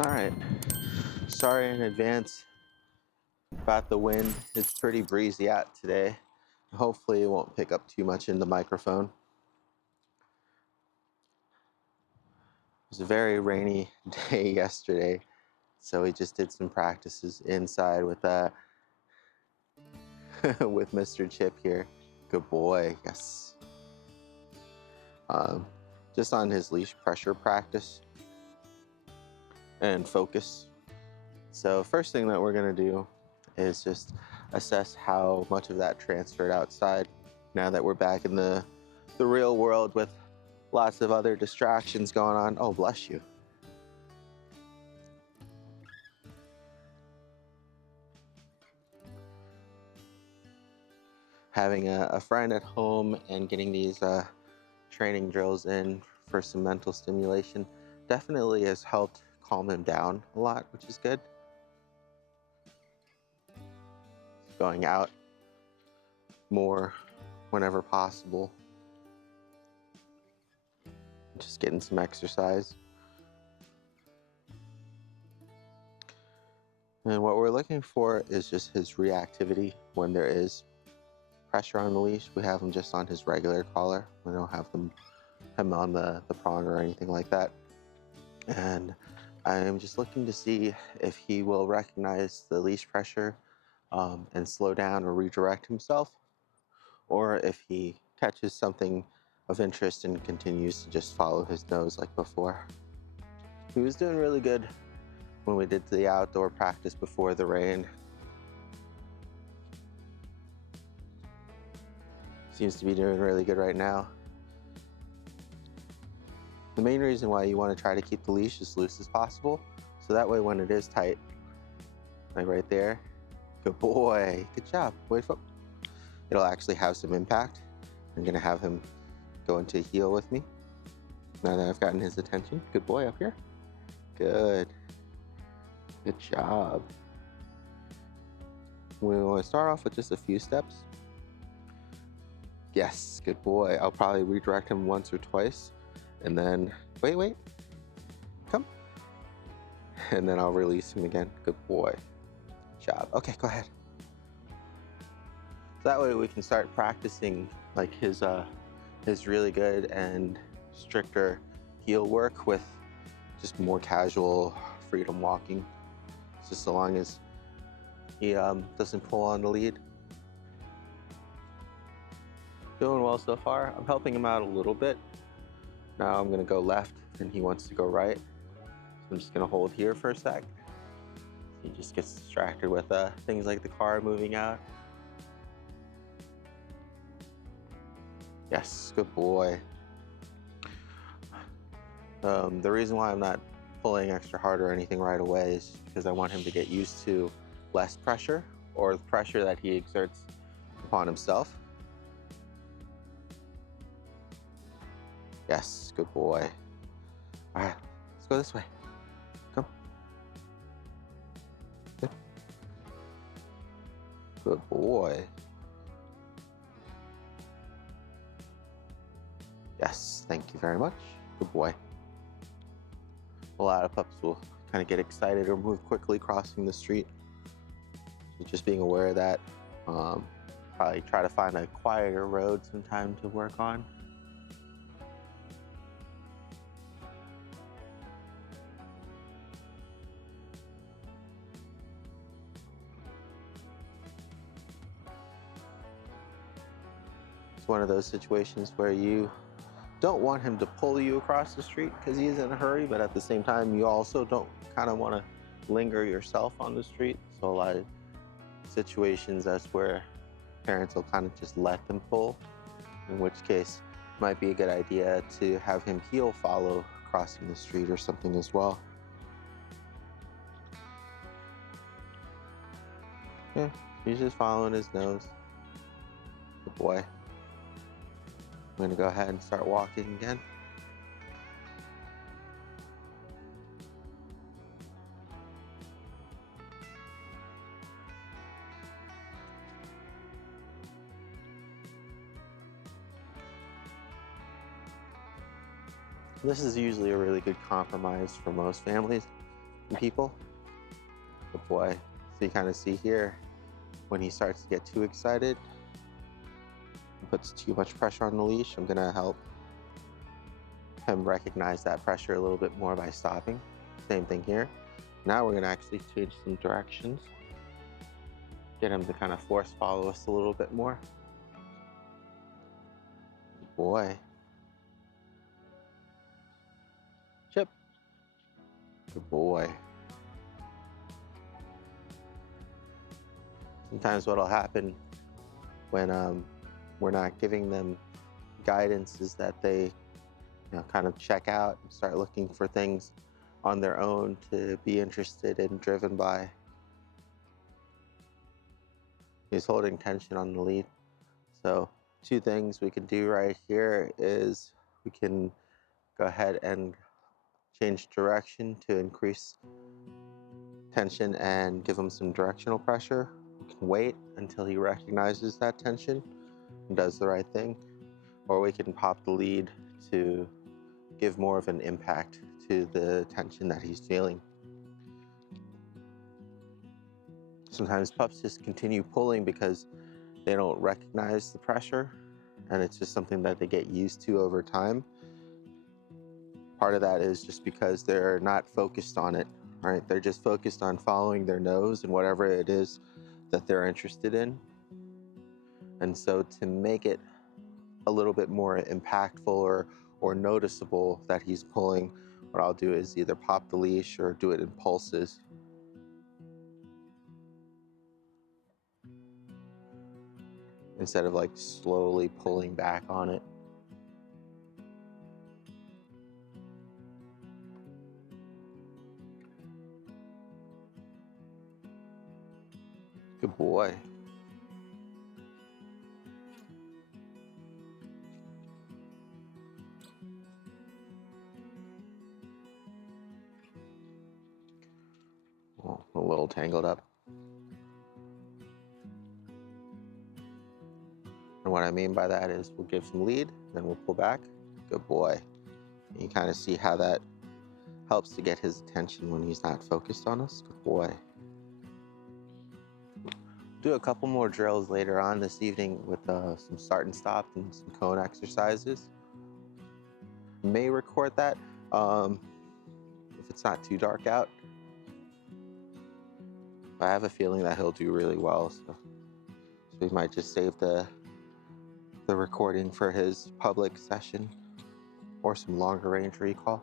All right, sorry in advance about the wind. It's pretty breezy out today. Hopefully it won't pick up too much in the microphone. It was a very rainy day yesterday, so we just did some practices inside with with Mr. Chip here. Good boy, yes. Just on his leash pressure practice and focus. So first thing that we're gonna do is just assess how much of that transferred outside now that we're back in the real world with lots of other distractions going on. Oh, bless you. Having a friend at home and getting these training drills in for some mental stimulation definitely has helped calm him down a lot, which is good. Going out more whenever possible. Just getting some exercise. And what we're looking for is just his reactivity when there is pressure on the leash. We have him just on his regular collar. We don't have him on the prong or anything like that. And I'm just looking to see if he will recognize the leash pressure and slow down or redirect himself, or if he catches something of interest and continues to just follow his nose like before. He was doing really good when we did the outdoor practice before the rain. Seems to be doing really good right now. The main reason why you want to try to keep the leash as loose as possible, so that way when it is tight, like right there, good boy, good job, wait for, it'll actually have some impact. I'm gonna have him go into heel with me. Now that I've gotten his attention, good boy up here. Good job. We want to start off with just a few steps. Yes, good boy. I'll probably redirect him once or twice, and then, wait, come. And then I'll release him again. Good boy. Good job. Okay, go ahead. So that way we can start practicing like his really good and stricter heel work with just more casual freedom walking. Just so long as he doesn't pull on the lead. Doing well so far. I'm helping him out a little bit. Now I'm gonna go left and he wants to go right. So I'm just gonna hold here for a sec. He just gets distracted with things like the car moving out. Yes, good boy. The reason why I'm not pulling extra hard or anything right away is because I want him to get used to less pressure, or the pressure that he exerts upon himself. Yes, good boy. All right, let's go this way. Come. Good boy. Yes, thank you very much. Good boy. A lot of pups will kind of get excited or move quickly crossing the street. So just being aware of that. Probably try to find a quieter road sometime to work on. It's one of those situations where you don't want him to pull you across the street because he is in a hurry, but at the same time, you also don't kind of want to linger yourself on the street. So a lot of situations, that's where parents will kind of just let them pull, in which case it might be a good idea to have him heel follow crossing the street or something as well. Yeah, he's just following his nose. Good boy. I'm gonna go ahead and start walking again. This is usually a really good compromise for most families. people. Good boy. So you kind of see here, when he starts to get too excited, and puts too much pressure on the leash, I'm gonna help him recognize that pressure a little bit more by stopping. Same thing here. Now we're gonna actually change some directions. Get him to kind of force follow us a little bit more. Good boy. Chip. Good boy. Sometimes what'll happen when we're not giving them guidance is that they kind of check out and start looking for things on their own to be interested and driven by. He's holding tension on the lead. So 2 things we can do right here is we can go ahead and change direction to increase tension and give him some directional pressure. We can wait until he recognizes that tension and does the right thing. Or we can pop the lead to give more of an impact to the tension that he's feeling. Sometimes pups just continue pulling because they don't recognize the pressure, and it's just something that they get used to over time. Part of that is just because they're not focused on it, right? They're just focused on following their nose and whatever it is that they're interested in. And so to make it a little bit more impactful or noticeable that he's pulling, what I'll do is either pop the leash or do it in pulses. Instead of like slowly pulling back on it. Good boy. Oh, a little tangled up. And what I mean by that is we'll give some lead, then we'll pull back. Good boy. And you kind of see how that helps to get his attention when he's not focused on us. Good boy. Do a couple more drills later on this evening with some start and stop and some cone exercises. May record that if it's not too dark out. I have a feeling that he'll do really well, so we might just save the recording for his public session or some longer range recall.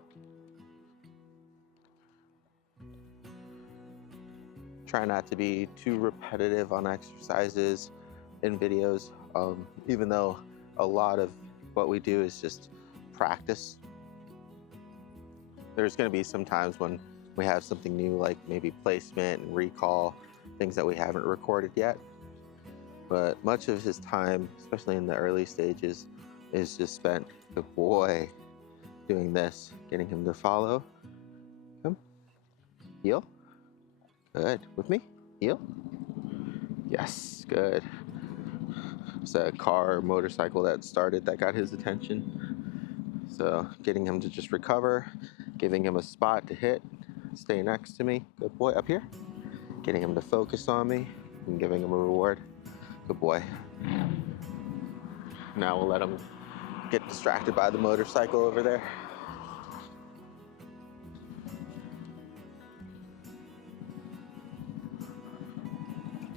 Try not to be too repetitive on exercises in videos, even though a lot of what we do is just practice. There's going to be some times when we have something new, like maybe placement and recall, things that we haven't recorded yet. But much of his time, especially in the early stages, is just spent, good boy, doing this, getting him to follow. Come, heel. Good. With me? Heel. Yes, good. It's a car or motorcycle that started that got his attention. So getting him to just recover, giving him a spot to hit, stay next to me. Good boy. Up here. Getting him to focus on me and giving him a reward. Good boy. Now we'll let him get distracted by the motorcycle over there.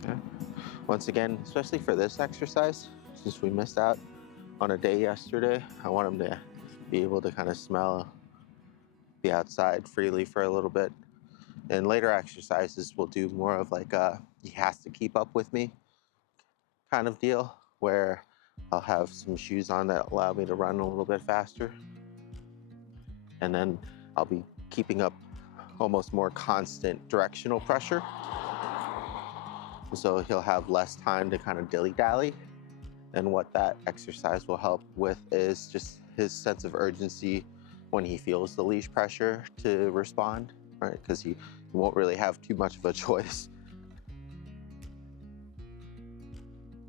Okay. Once again, especially for this exercise, since we missed out on a day yesterday, I want him to be able to kind of smell, be outside freely for a little bit. In later exercises, we'll do more of like he has to keep up with me kind of deal, where I'll have some shoes on that allow me to run a little bit faster. And then I'll be keeping up almost more constant directional pressure. So he'll have less time to kind of dilly-dally. And what that exercise will help with is just his sense of urgency when he feels the leash pressure to respond, right? Because he won't really have too much of a choice.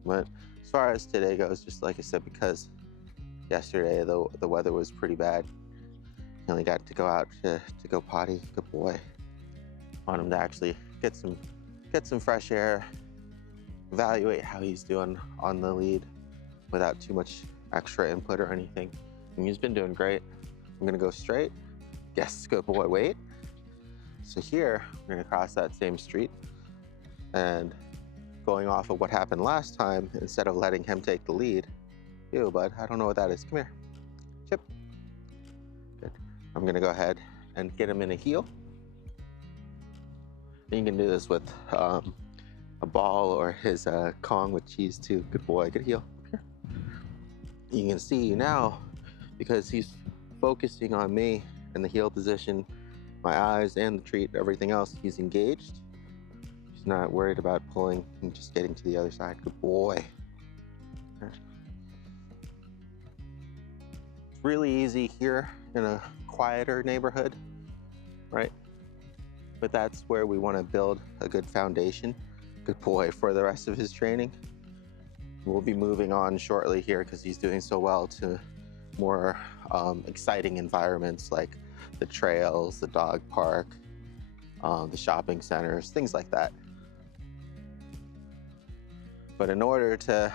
But as far as today goes, just like I said, because yesterday the weather was pretty bad, he only got to go out to go potty. Good boy. Want him to actually get some fresh air, evaluate how he's doing on the lead without too much extra input or anything. And he's been doing great. I'm gonna go straight. Yes, good boy, wait. So here, we're gonna cross that same street, and going off of what happened last time, instead of letting him take the lead, ew, bud, I don't know what that is. Come here, Chip. Good. I'm gonna go ahead and get him in a heel. And you can do this with a ball or his Kong with cheese too. Good boy, good heel. Here. You can see now, because he's focusing on me in the heel position, my eyes and the treat, everything else, he's engaged. He's not worried about pulling and just getting to the other side. Good boy. It's really easy here in a quieter neighborhood, right? But that's where we want to build a good foundation. Good boy for the rest of his training. We'll be moving on shortly here because he's doing so well to more exciting environments like the trails, the dog park, the shopping centers, things like that. But in order to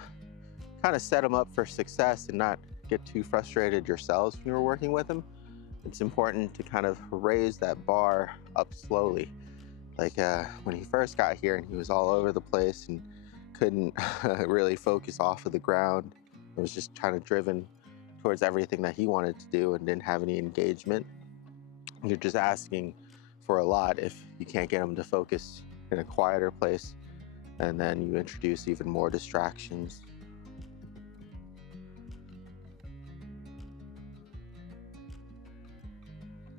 kind of set him up for success and not get too frustrated yourselves when you're working with him, it's important to kind of raise that bar up slowly. Like when he first got here and he was all over the place and couldn't really focus off of the ground. It was just kind of driven towards everything that he wanted to do and didn't have any engagement. You're just asking for a lot if you can't get him to focus in a quieter place, and then you introduce even more distractions.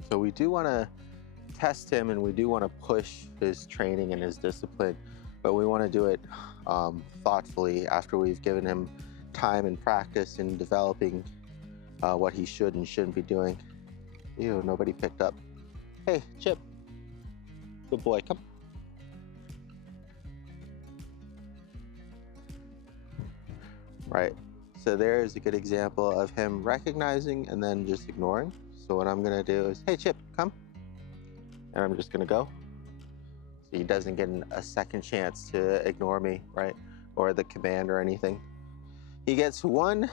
So we do want to test him and we do want to push his training and his discipline, but we want to do it thoughtfully after we've given him time and practice in developing what he should and shouldn't be doing. Ew, nobody picked up. Hey, Chip. Good boy, come. Right, so there's a good example of him recognizing and then just ignoring. So what I'm gonna do is, hey Chip, come. And I'm just gonna go. So he doesn't get a second chance to ignore me, right? Or the command or anything. He gets one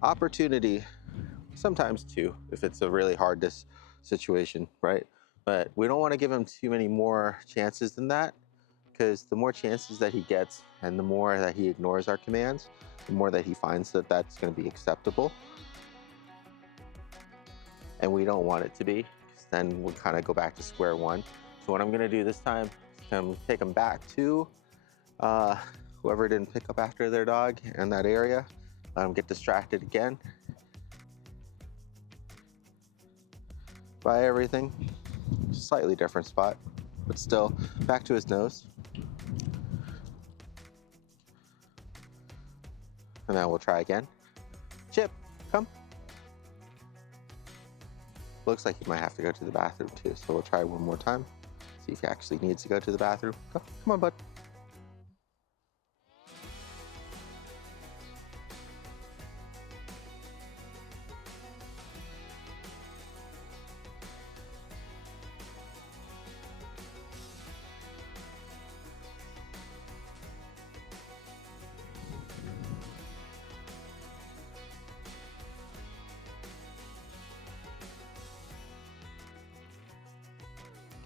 opportunity, sometimes two, if it's a really hard situation, right? But we don't wanna give him too many more chances than that, because the more chances that he gets and the more that he ignores our commands, the more that he finds that that's gonna be acceptable. And we don't want it to be, because then we'll kind of go back to square one. So what I'm gonna do this time is take them back to whoever didn't pick up after their dog in that area, get distracted again by everything. Slightly different spot, but still back to his nose. And then we'll try again. Chip, come. Looks like he might have to go to the bathroom too, so we'll try one more time. See if he actually needs to go to the bathroom. Go, come on, bud.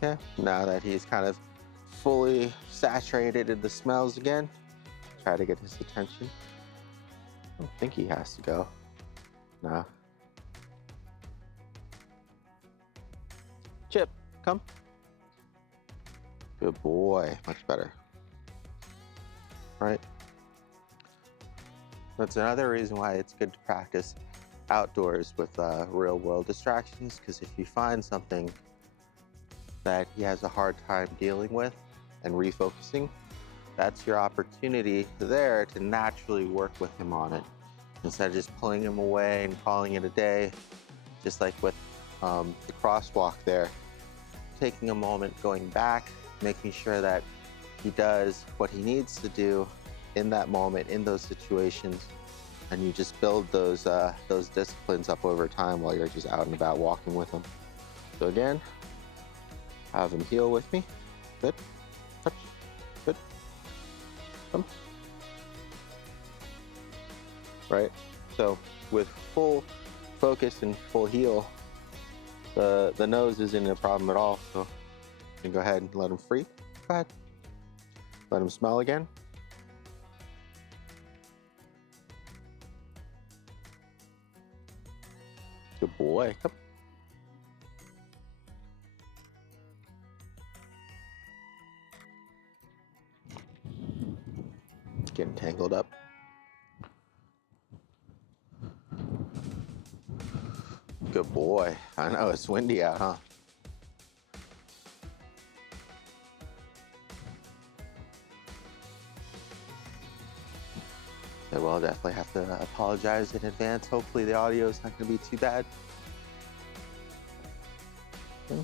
Okay, now that he's kind of fully saturated in the smells again, try to get his attention. I don't think he has to go. No. Chip, come. Good boy, much better. Right? That's another reason why it's good to practice outdoors with real world distractions, because if you find something that he has a hard time dealing with and refocusing, that's your opportunity there to naturally work with him on it. Instead of just pulling him away and calling it a day, just like with the crosswalk there, taking a moment, going back, making sure that he does what he needs to do in that moment, in those situations, and you just build those disciplines up over time while you're just out and about walking with him. So again, Have him heel with me. Good. Touch. Good. Come. Right. So with full focus and full heel, the nose isn't a problem at all. So you can go ahead and let him free. Go ahead. Let him smell again. Good boy. Come. Getting tangled up. Good boy. I know it's windy out, huh? I will definitely have to apologize in advance. Hopefully the audio is not going to be too bad. Okay.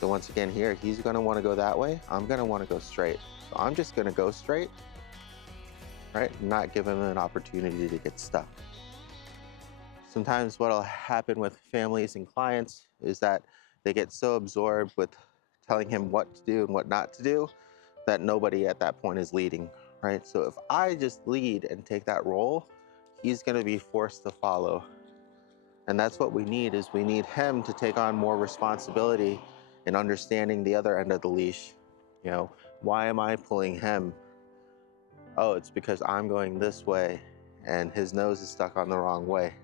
So once again here, he's going to want to go that way. I'm going to want to go straight. So I'm just going to go straight, right? Not give him an opportunity to get stuck. Sometimes what'll happen with families and clients is that they get so absorbed with telling him what to do and what not to do that nobody at that point is leading, right? So if I just lead and take that role, he's going to be forced to follow. And that's what we need, is we need him to take on more responsibility in understanding the other end of the leash. You know, why am I pulling him? Oh, it's because I'm going this way and his nose is stuck on the wrong way,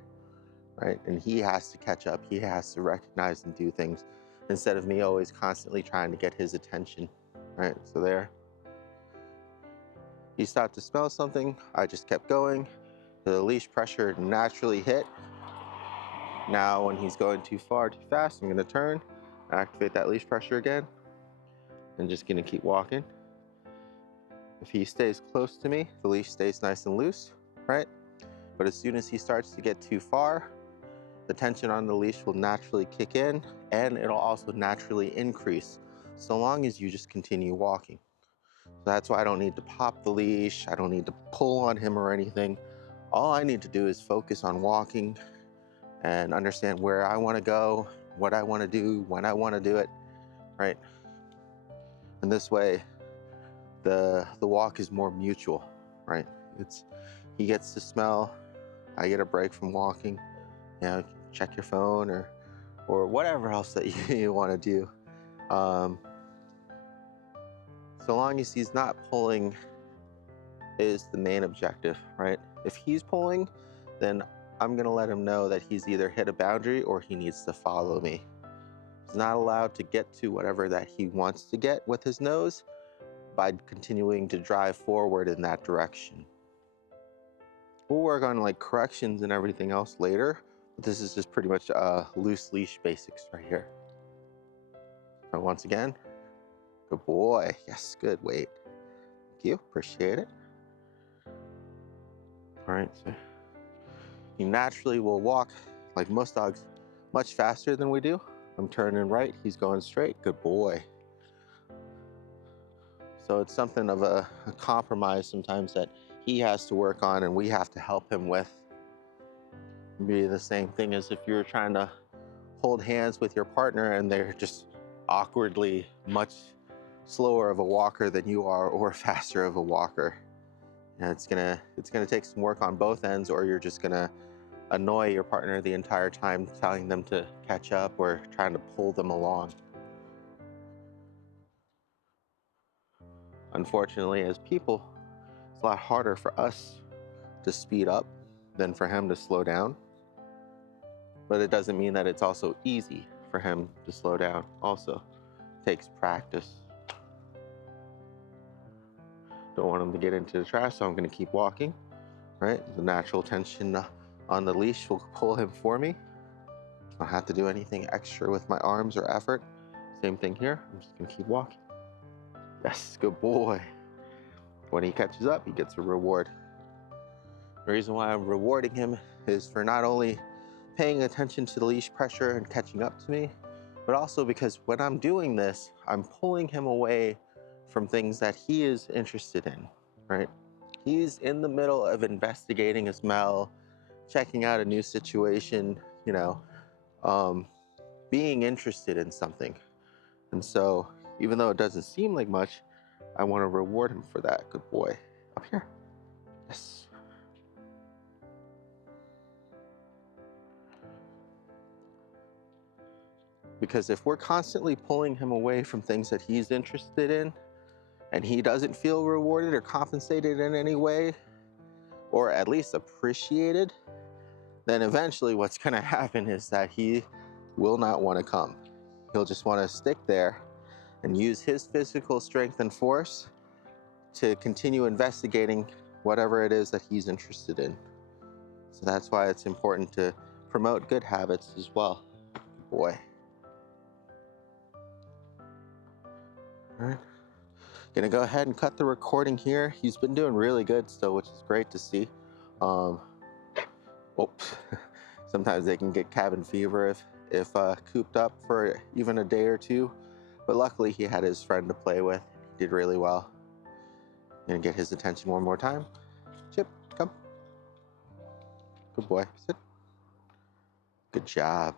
right? And he has to catch up. He has to recognize and do things instead of me always constantly trying to get his attention, right? So there. He stopped to smell something. I just kept going. The leash pressure naturally hit. Now when he's going too far, too fast, I'm gonna turn, activate that leash pressure again, and just gonna keep walking. If he stays close to me, the leash stays nice and loose, right? But as soon as he starts to get too far, the tension on the leash will naturally kick in, and it'll also naturally increase, so long as you just continue walking. So that's why I don't need to pop the leash, I don't need to pull on him or anything. All I need to do is focus on walking and understand where I want to go, what I want to do, when I want to do it, right? And this way, the walk is more mutual, right? He gets to smell, I get a break from walking. You know, check your phone or whatever else that you want to do. So long as he's not pulling is the main objective, right? If he's pulling, then I'm gonna let him know that he's either hit a boundary or he needs to follow me. He's not allowed to get to whatever that he wants to get with his nose by continuing to drive forward in that direction. We'll work on like corrections and everything else later, but this is just pretty much loose leash basics right here. So once again, good boy. Yes, good. Wait. Thank you. Appreciate it. All right. So he naturally will walk, like most dogs, much faster than we do. I'm turning right. He's going straight. Good boy. So it's something of a compromise sometimes that he has to work on and we have to help him with. It'd be the same thing as if you're trying to hold hands with your partner and they're just awkwardly much slower of a walker than you are or faster of a walker. And it's gonna take some work on both ends, or you're just gonna annoy your partner the entire time telling them to catch up or trying to pull them along. Unfortunately, as people, it's a lot harder for us to speed up than for him to slow down. But it doesn't mean that it's also easy for him to slow down. Also, it takes practice. Don't want him to get into the trash, so I'm going to keep walking, right? The natural tension on the leash will pull him for me. I don't have to do anything extra with my arms or effort. Same thing here. I'm just going to keep walking. Yes, good boy. When he catches up, he gets a reward. The reason why I'm rewarding him is for not only paying attention to the leash pressure and catching up to me, but also because when I'm doing this, I'm pulling him away from things that he is interested in, right? He's in the middle of investigating a smell, checking out a new situation, you know, being interested in something. And so, even though it doesn't seem like much, I want to reward him for that. Good boy. Up here. Yes. Because if we're constantly pulling him away from things that he's interested in, and he doesn't feel rewarded or compensated in any way, or at least appreciated, then eventually what's going to happen is that he will not want to come. He'll just want to stick there and use his physical strength and force to continue investigating whatever it is that he's interested in. So that's why it's important to promote good habits as well. Good boy. All right. Gonna go ahead and cut the recording here. He's been doing really good still, which is great to see. Sometimes they can get cabin fever if cooped up for even a day or two, but luckily he had his friend to play with. He did really well. Gonna get his attention one more time. Chip, come. Good boy. Sit. Good job.